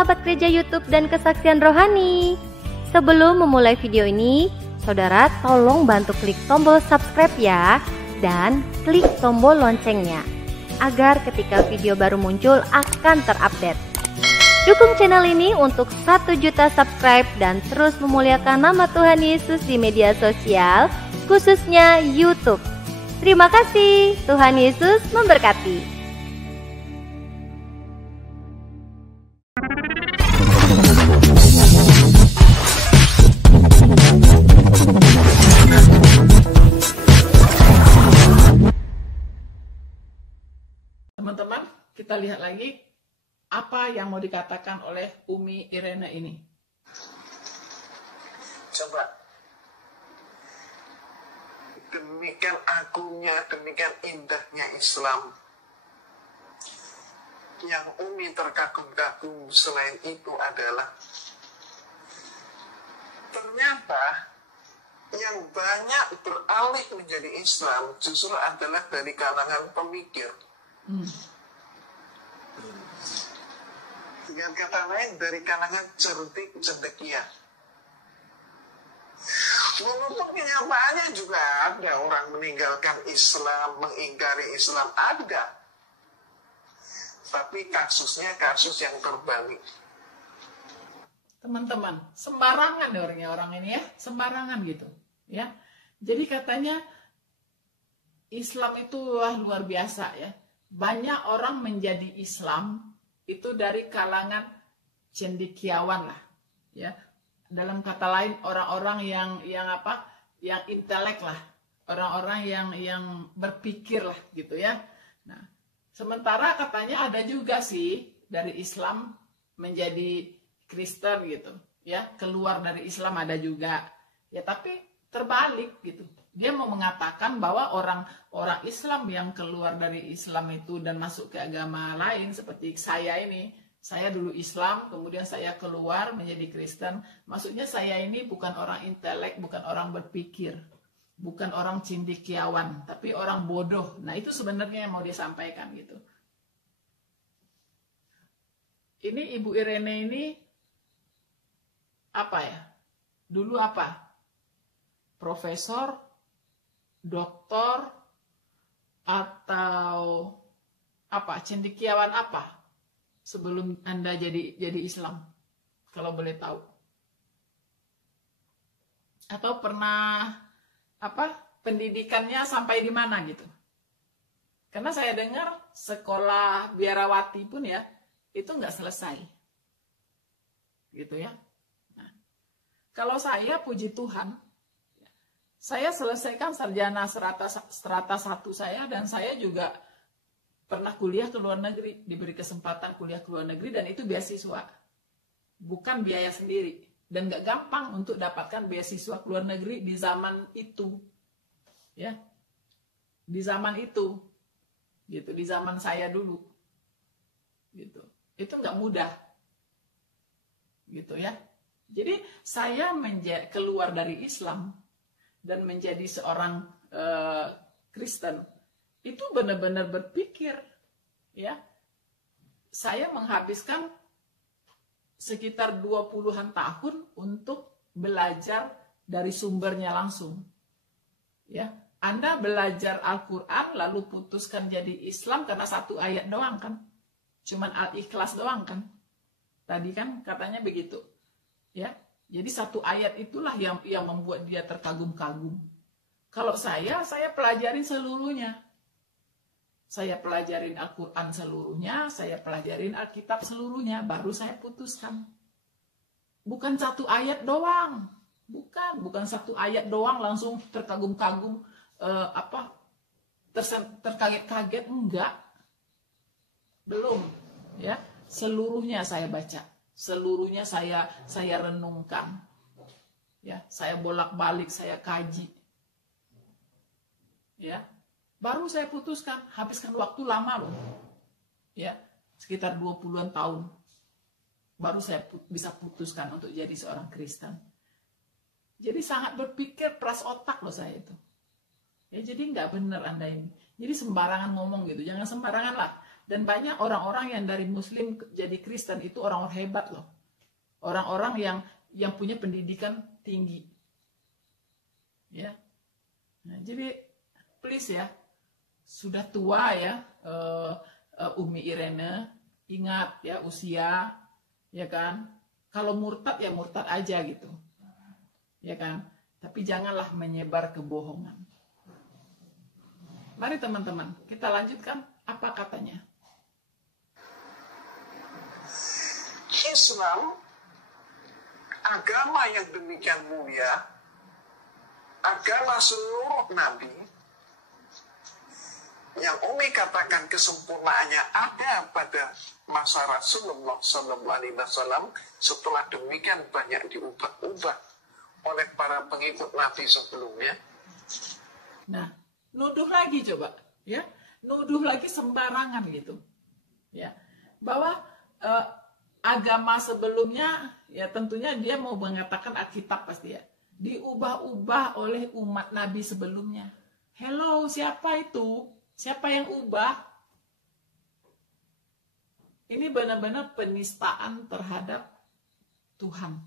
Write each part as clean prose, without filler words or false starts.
sahabat gereja YouTube dan kesaksian rohani. Sebelum memulai video ini, saudara tolong bantu klik tombol subscribe ya, dan klik tombol loncengnya, agar ketika video baru muncul akan terupdate. Dukung channel ini untuk 1 juta subscribe dan terus memuliakan nama Tuhan Yesus di media sosial, khususnya YouTube. Terima kasih, Tuhan Yesus memberkati. Teman-teman, kita lihat lagi apa yang mau dikatakan oleh Umi Irene ini. Coba. Demikian agungnya, demikian indahnya Islam. Yang Umi terkagum-kagum selain itu adalah ternyata yang banyak beralih menjadi Islam justru adalah dari kalangan pemikir. Dengan kata lain, dari kalangan cerdik cendekia. Walaupun kenyataannya juga ada orang meninggalkan Islam, mengingkari Islam, ada. Tapi kasusnya kasus yang terbalik. Teman-teman, sembarangan orangnya orang ini ya, sembarangan gitu, ya. Jadi katanya Islam itu luar biasa ya. Banyak orang menjadi Islam itu dari kalangan cendekiawan lah, ya. Dalam kata lain, orang-orang yang intelek lah, orang-orang yang berpikir lah gitu ya. Nah, sementara katanya ada juga sih dari Islam menjadi Kristen gitu, ya, keluar dari Islam ada juga, ya, tapi terbalik gitu. Dia mau mengatakan bahwa orang Islam yang keluar dari Islam itu dan masuk ke agama lain seperti saya ini, saya dulu Islam, kemudian saya keluar menjadi Kristen. Maksudnya saya ini bukan orang intelek, bukan orang berpikir, bukan orang cendekiawan, tapi orang bodoh. Nah, itu sebenarnya yang mau disampaikan gitu. Ini Ibu Irene ini apa ya? Dulu apa? Profesor, doktor, atau apa? Cendekiawan apa? Sebelum Anda jadi Islam, kalau boleh tahu. Atau pernah apa? Pendidikannya sampai di mana gitu? Karena saya dengar sekolah biarawati pun ya, itu nggak selesai. Gitu ya. Nah, kalau saya, puji Tuhan, saya selesaikan sarjana strata 1 saya, dan saya juga pernah kuliah ke luar negeri, diberi kesempatan kuliah ke luar negeri, dan itu beasiswa, bukan biaya sendiri, dan gak gampang untuk dapatkan beasiswa ke luar negeri di zaman itu, ya, di zaman itu, gitu, di zaman saya dulu, gitu, itu gak mudah, gitu ya. Jadi saya keluar dari Islam dan menjadi seorang Kristen, itu benar-benar berpikir, ya. Saya menghabiskan sekitar 20-an tahun untuk belajar dari sumbernya langsung. Ya, Anda belajar Al-Qur'an lalu putuskan jadi Islam karena 1 ayat doang kan? Cuman Al-Ikhlas doang kan? Tadi kan katanya begitu. Ya. Jadi 1 ayat itulah yang membuat dia terkagum-kagum. Kalau saya pelajarin seluruhnya. Saya pelajarin Al-Quran seluruhnya, saya pelajarin Alkitab seluruhnya, baru saya putuskan. Bukan 1 ayat doang. Bukan 1 ayat doang langsung terkagum-kagum, terkaget-kaget, enggak. Belum, ya. Seluruhnya saya baca. Seluruhnya saya renungkan. Ya, saya bolak-balik, saya kaji. Ya. Baru saya putuskan, habiskan waktu lama loh. Ya, sekitar 20-an tahun. Baru saya bisa putuskan untuk jadi seorang Kristen. Jadi sangat berpikir, peras otak loh saya itu. Ya, jadi nggak benar Anda ini. Jadi sembarangan ngomong gitu, jangan sembarangan lah. Dan banyak orang-orang yang dari Muslim jadi Kristen itu orang-orang hebat loh. Orang-orang yang punya pendidikan tinggi. Ya. Nah, jadi please ya, sudah tua ya, Umi Irene, ingat ya usia, ya kan. Kalau murtad ya murtad aja gitu, ya kan. Tapi janganlah menyebar kebohongan. Mari teman-teman, kita lanjutkan apa katanya. Islam, agama yang demikian mulia, agama seluruh nabi, yang Umi katakan kesempurnaannya ada pada masa Rasulullah SAW, setelah demikian banyak diubah-ubah oleh para pengikut Nabi sebelumnya. Nah, nuduh lagi coba, ya, nuduh lagi sembarangan gitu, ya, bahwa agama sebelumnya, ya tentunya dia mau mengatakan Alkitab pasti ya, diubah-ubah oleh umat Nabi sebelumnya. Hello, siapa itu? Siapa yang ubah? Ini benar-benar penistaan terhadap Tuhan.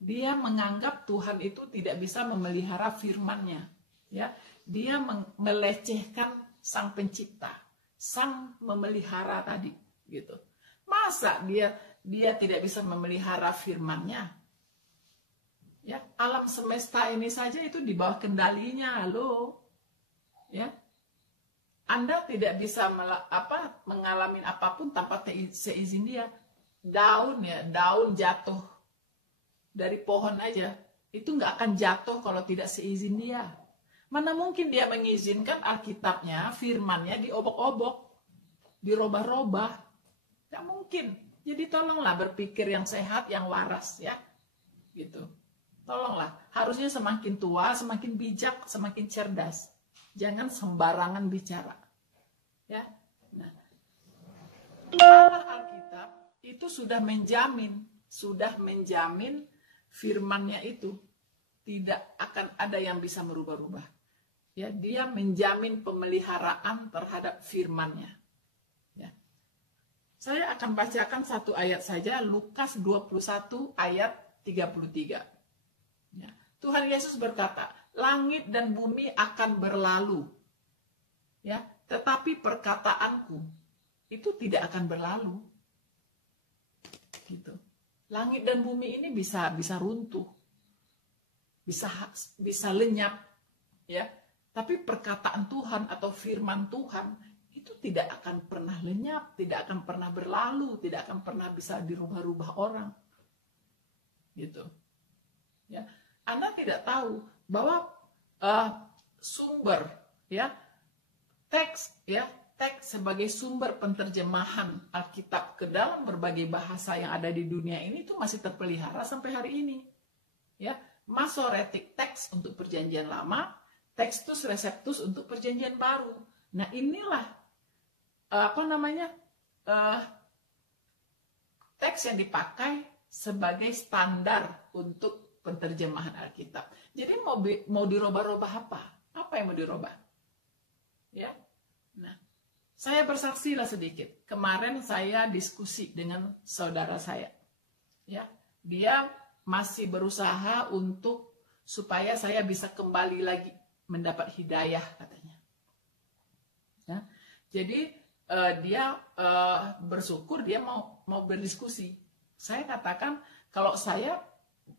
Dia menganggap Tuhan itu tidak bisa memelihara firman-Nya, ya. Dia melecehkan Sang Pencipta, Sang memelihara tadi, gitu. Masa dia tidak bisa memelihara firman-Nya? Ya, alam semesta ini saja itu di bawah kendalinya, halo. Ya. Anda tidak bisa mengalami apapun tanpa seizin dia. Daun jatuh dari pohon aja, itu nggak akan jatuh kalau tidak seizin dia. Mana mungkin dia mengizinkan Alkitabnya, firmannya diobok-obok, dirobah-robah. Nggak mungkin. Jadi tolonglah berpikir yang sehat, yang waras ya. Gitu. Tolonglah. Harusnya semakin tua, semakin bijak, semakin cerdas. Jangan sembarangan bicara. Ya. Nah, Allah Alkitab itu sudah menjamin firman-Nya itu tidak akan ada yang bisa merubah-rubah. Ya, dia menjamin pemeliharaan terhadap firman-Nya. Ya. Saya akan bacakan satu ayat saja, Lukas 21 ayat 33. Ya. Tuhan Yesus berkata, langit dan bumi akan berlalu, ya, tetapi perkataanku itu tidak akan berlalu. Gitu. Langit dan bumi ini bisa runtuh, bisa lenyap, ya. Tapi perkataan Tuhan atau firman Tuhan itu tidak akan pernah lenyap, tidak akan pernah berlalu, tidak akan pernah bisa dirubah-rubah orang. Gitu. Ya. Anda tidak tahu bahwa sumber, ya, teks sebagai sumber penterjemahan Alkitab ke dalam berbagai bahasa yang ada di dunia ini itu masih terpelihara sampai hari ini. Ya, Masoretic Text untuk Perjanjian Lama, Textus Receptus untuk Perjanjian Baru. Nah, inilah teks yang dipakai sebagai standar untuk penterjemahan Alkitab. Jadi mau dirubah-rubah apa? Apa yang mau dirubah? Ya. Nah, saya bersaksilah sedikit. Kemarin saya diskusi dengan saudara saya. Ya, dia masih berusaha supaya saya bisa kembali lagi mendapat hidayah katanya. Ya, jadi dia bersyukur dia mau berdiskusi. Saya katakan kalau saya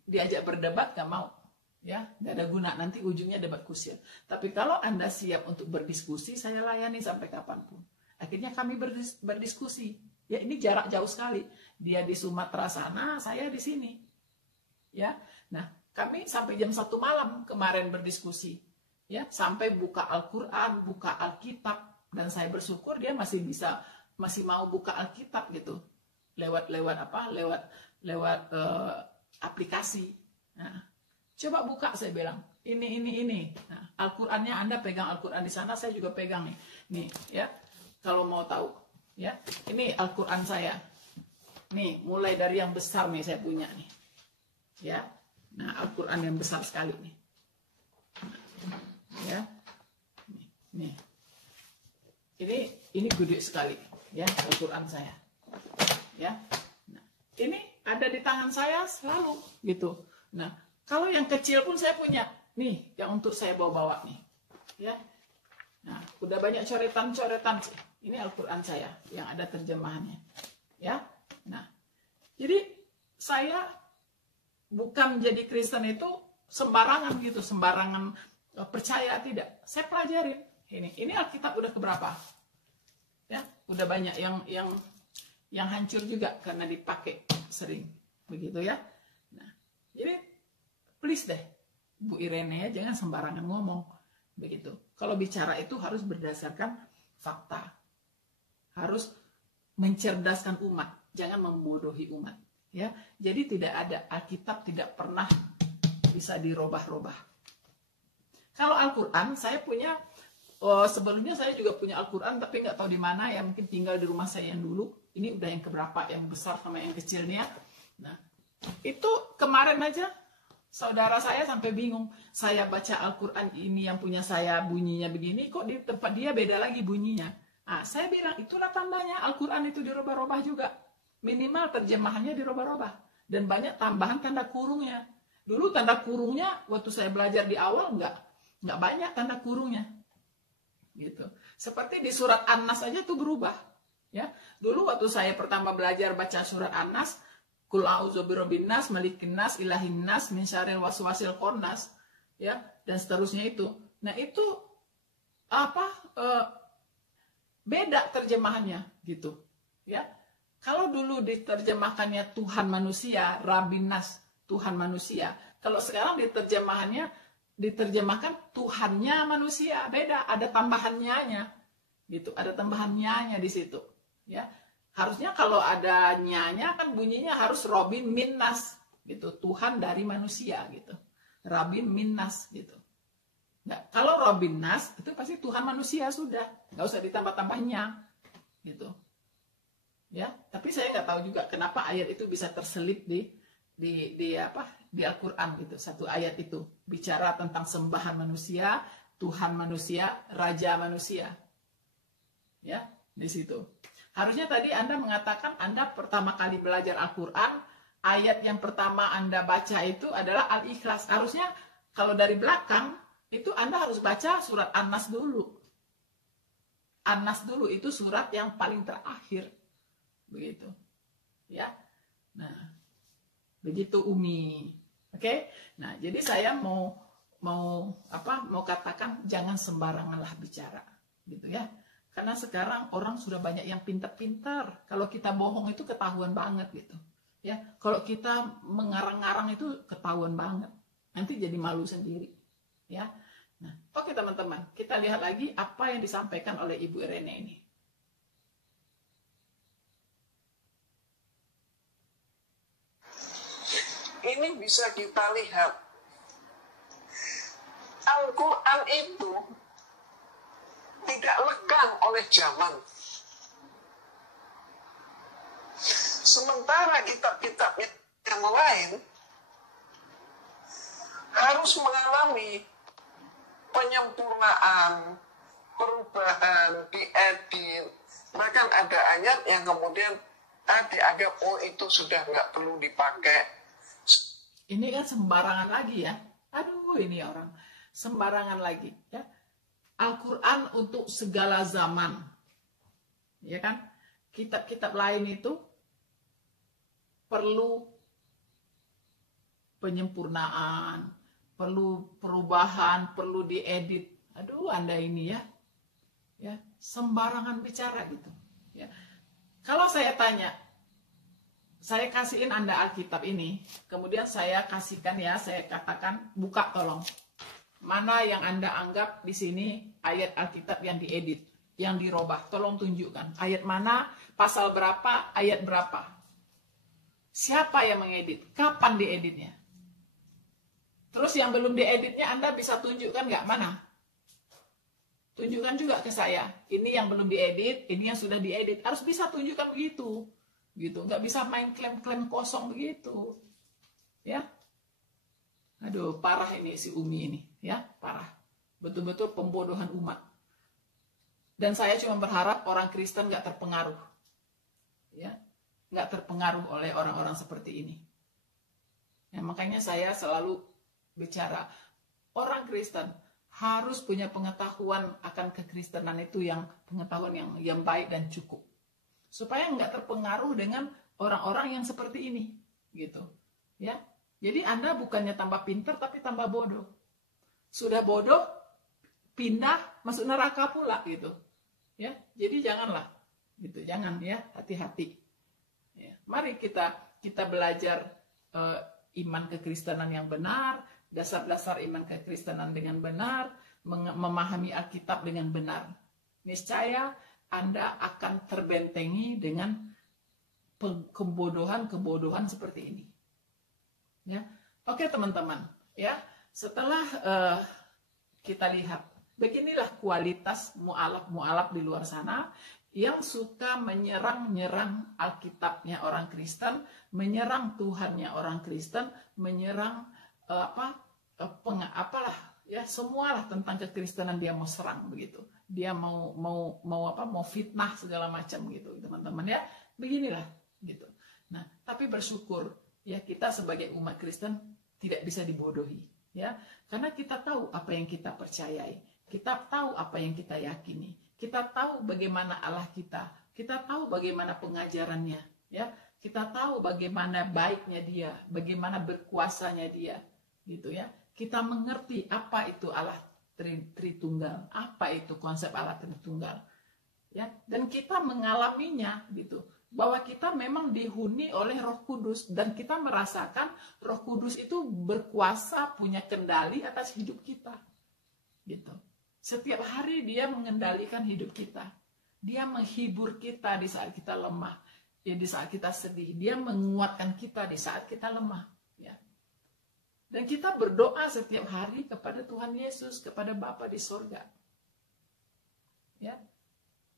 diajak berdebat gak mau, ya gak ada guna, nanti ujungnya debat kusir. Tapi kalau Anda siap untuk berdiskusi, saya layani sampai kapanpun. Akhirnya kami berdiskusi. Ya, ini jarak jauh sekali. Dia di Sumatera sana, saya di sini. Ya, nah kami sampai jam 1 malam kemarin berdiskusi. Ya, sampai buka Al-Quran, buka Alkitab, dan saya bersyukur dia masih mau buka Alkitab gitu, lewat aplikasi. Nah, coba buka, saya bilang ini. Nah, Al-Qurannya Anda pegang Al-Quran di sana, saya juga pegang nih ya, kalau mau tahu ya, ini Al-Quran saya nih, mulai dari yang besar nih saya punya nih ya. Nah, Al-Quran yang besar sekali nih. Ya, nih. Ini gede sekali. ya, Al-Quran saya. Ya, nah, ini ada di tangan saya selalu gitu. Nah, kalau yang kecil pun saya punya nih, yang untuk saya bawa-bawa nih, ya. Nah, udah banyak coretan-coretan sih. Ini Al-Quran saya yang ada terjemahannya, ya. Nah, jadi saya bukan jadi Kristen itu sembarangan gitu, sembarangan percaya, tidak. Saya pelajarin. Ini Alkitab udah keberapa? Ya, udah banyak yang hancur juga karena dipakai sering, begitu ya. Nah, jadi please deh, Bu Irene, ya, jangan sembarangan ngomong, begitu. Kalau bicara itu harus berdasarkan fakta, harus mencerdaskan umat, jangan membodohi umat, ya. Jadi tidak ada, Alkitab tidak pernah bisa dirubah-rubah. Kalau Al-Quran saya punya, sebelumnya saya juga punya Al-Quran, tapi nggak tahu di mana, ya mungkin tinggal di rumah saya yang dulu. Ini udah yang keberapa, yang besar sama yang kecilnya. Nah, itu kemarin aja saudara saya sampai bingung. Saya baca Al-Quran ini yang punya saya bunyinya begini, kok di tempat dia beda lagi bunyinya. Nah, saya bilang itulah tandanya Al-Quran itu dirubah-rubah juga. Minimal terjemahannya dirubah-rubah. Dan banyak tambahan tanda kurungnya. Dulu tanda kurungnya waktu saya belajar di awal nggak banyak tanda kurungnya. Gitu. Seperti di surat An-Nas aja tuh berubah. Ya, dulu waktu saya pertama belajar baca surat An-Nas, Qul a'udzu birabbin nas, malikin nas, ilahin nas, min syarril waswasil khannas, ya, dan seterusnya itu. Nah, itu beda terjemahannya gitu, ya. Kalau dulu diterjemahkannya Tuhan manusia, Rabbin nas, Tuhan manusia. Kalau sekarang diterjemahkan Tuhannya manusia, beda, ada tambahannya gitu, ada tambahannya di situ. Ya, harusnya kalau ada nyanya kan bunyinya harus Robin Minnas gitu, Tuhan dari manusia gitu, Rabin Minnas gitu. Nah, kalau Robin Nas itu pasti Tuhan manusia sudah, nggak usah ditambah-tambahnya gitu. Ya, tapi saya nggak tahu juga kenapa ayat itu bisa terselip di Al-Quran gitu. Satu ayat itu bicara tentang sembahan manusia, Tuhan manusia, Raja manusia. Ya, di situ. Harusnya tadi Anda mengatakan Anda pertama kali belajar Al-Quran, ayat yang pertama Anda baca itu adalah Al-Ikhlas. Harusnya kalau dari belakang, itu Anda harus baca surat An-Nas dulu. An-Nas dulu, itu surat yang paling terakhir. Begitu. Ya. Nah, begitu Umi. Oke? Nah, jadi saya mau katakan jangan sembaranganlah bicara. Gitu ya. Karena sekarang orang sudah banyak yang pintar-pintar. Kalau kita bohong itu ketahuan banget gitu. Ya, kalau kita mengarang-arang itu ketahuan banget. Nanti jadi malu sendiri. Ya. Nah, oke teman-teman, kita lihat lagi apa yang disampaikan oleh Ibu Irene ini. Ini bisa kita lihat. Al-Quran itu tidak lekang oleh zaman. Sementara kitab-kitab yang lain harus mengalami penyempurnaan, perubahan, diedit. Bahkan ada ayat yang kemudian dianggap itu sudah nggak perlu dipakai. Ini kan sembarangan lagi ya. Aduh, ini orang sembarangan lagi ya. Al-Quran untuk segala zaman, ya kan? Kitab-kitab lain itu perlu penyempurnaan, perlu perubahan, perlu diedit. Aduh, Anda ini ya sembarangan bicara gitu. Ya. Kalau saya tanya, saya kasihin Anda Alkitab ini, kemudian saya kasihkan ya, saya katakan buka tolong. Mana yang Anda anggap di sini ayat Alkitab yang diedit, yang dirubah? Tolong tunjukkan. Ayat mana, pasal berapa, ayat berapa? Siapa yang mengedit? Kapan dieditnya? Terus yang belum dieditnya Anda bisa tunjukkan nggak mana? Tunjukkan juga ke saya. Ini yang belum diedit, ini yang sudah diedit. Harus bisa tunjukkan begitu. Gitu, nggak bisa main klaim-klaim kosong begitu. Ya. Aduh, parah ini si Umi ini, ya, parah. Betul-betul pembodohan umat. Dan saya cuma berharap orang Kristen nggak terpengaruh, ya, nggak terpengaruh oleh orang-orang seperti ini. Ya, makanya saya selalu bicara, orang Kristen harus punya pengetahuan akan kekristenan itu, yang pengetahuan yang baik dan cukup, supaya nggak terpengaruh dengan orang-orang yang seperti ini, gitu. Ya, jadi Anda bukannya tambah pinter tapi tambah bodoh. Sudah bodoh, pindah masuk neraka pula, gitu. Ya, jadi janganlah, gitu. Jangan, ya, hati-hati. Ya, mari kita belajar iman kekristenan yang benar, dasar-dasar iman kekristenan dengan benar, memahami Alkitab dengan benar. Niscaya Anda akan terbentengi dengan kebodohan seperti ini. Ya, oke teman-teman. Ya, setelah kita lihat, beginilah kualitas mu'alaf di luar sana yang suka menyerang Alkitabnya orang Kristen, menyerang Tuhannya orang Kristen, menyerang semualah tentang kekristenan dia mau serang begitu. Dia mau fitnah segala macam gitu, teman-teman, ya. Beginilah gitu. Nah, tapi bersyukur ya, kita sebagai umat Kristen tidak bisa dibodohi, ya. Karena kita tahu apa yang kita percayai. Kita tahu apa yang kita yakini. Kita tahu bagaimana Allah kita. Kita tahu bagaimana pengajarannya, ya. Kita tahu bagaimana baiknya dia, bagaimana berkuasanya dia, gitu ya. Kita mengerti apa itu Allah Tritunggal, apa itu konsep Allah Tritunggal, ya. Dan kita mengalaminya, gitu, bahwa kita memang dihuni oleh Roh Kudus, dan kita merasakan Roh Kudus itu berkuasa, punya kendali atas hidup kita, gitu. Setiap hari dia mengendalikan hidup kita. Dia menghibur kita di saat kita lemah, ya, di saat kita sedih. Dia menguatkan kita di saat kita lemah, ya. Dan kita berdoa setiap hari kepada Tuhan Yesus, kepada Bapa di sorga, ya.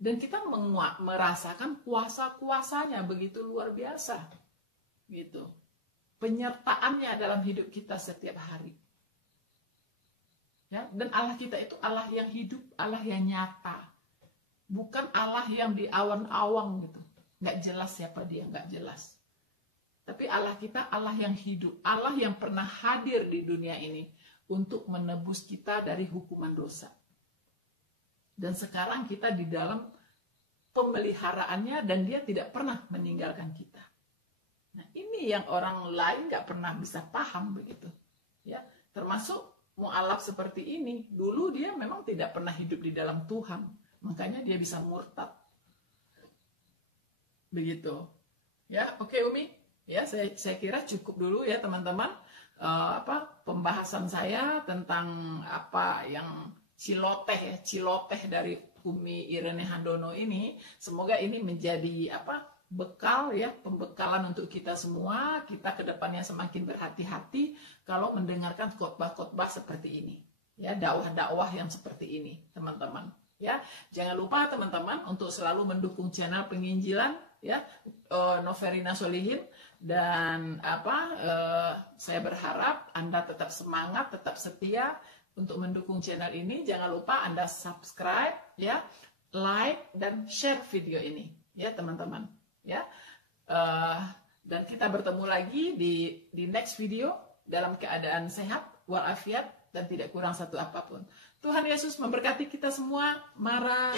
Dan kita merasakan kuasa-kuasanya begitu luar biasa, gitu. Penyertaannya dalam hidup kita setiap hari. Ya, dan Allah kita itu Allah yang hidup, Allah yang nyata. Bukan Allah yang di awan-awang gitu. Nggak jelas siapa dia, nggak jelas. Tapi Allah kita Allah yang hidup, Allah yang pernah hadir di dunia ini untuk menebus kita dari hukuman dosa. Dan sekarang kita di dalam pemeliharaannya, dan dia tidak pernah meninggalkan kita. Nah, ini yang orang lain nggak pernah bisa paham begitu. Ya, termasuk mu'alaf seperti ini. Dulu dia memang tidak pernah hidup di dalam Tuhan. Makanya dia bisa murtad. Begitu. Ya, oke Umi. Ya, saya kira cukup dulu ya teman-teman. Pembahasan saya tentang apa yang ciloteh dari Umi Irene Handono ini. Semoga ini menjadi bekal ya, pembekalan untuk kita semua. Kita kedepannya semakin berhati-hati kalau mendengarkan khotbah-khotbah seperti ini. Ya, dakwah-dakwah yang seperti ini, teman-teman. Ya, jangan lupa teman-teman untuk selalu mendukung channel penginjilan ya, Noverina Solihin. Dan saya berharap Anda tetap semangat, tetap setia untuk mendukung channel ini. Jangan lupa Anda subscribe ya, like dan share video ini ya teman-teman ya. Dan kita bertemu lagi di next video dalam keadaan sehat walafiat dan tidak kurang satu apapun. Tuhan Yesus memberkati kita semua. Mara.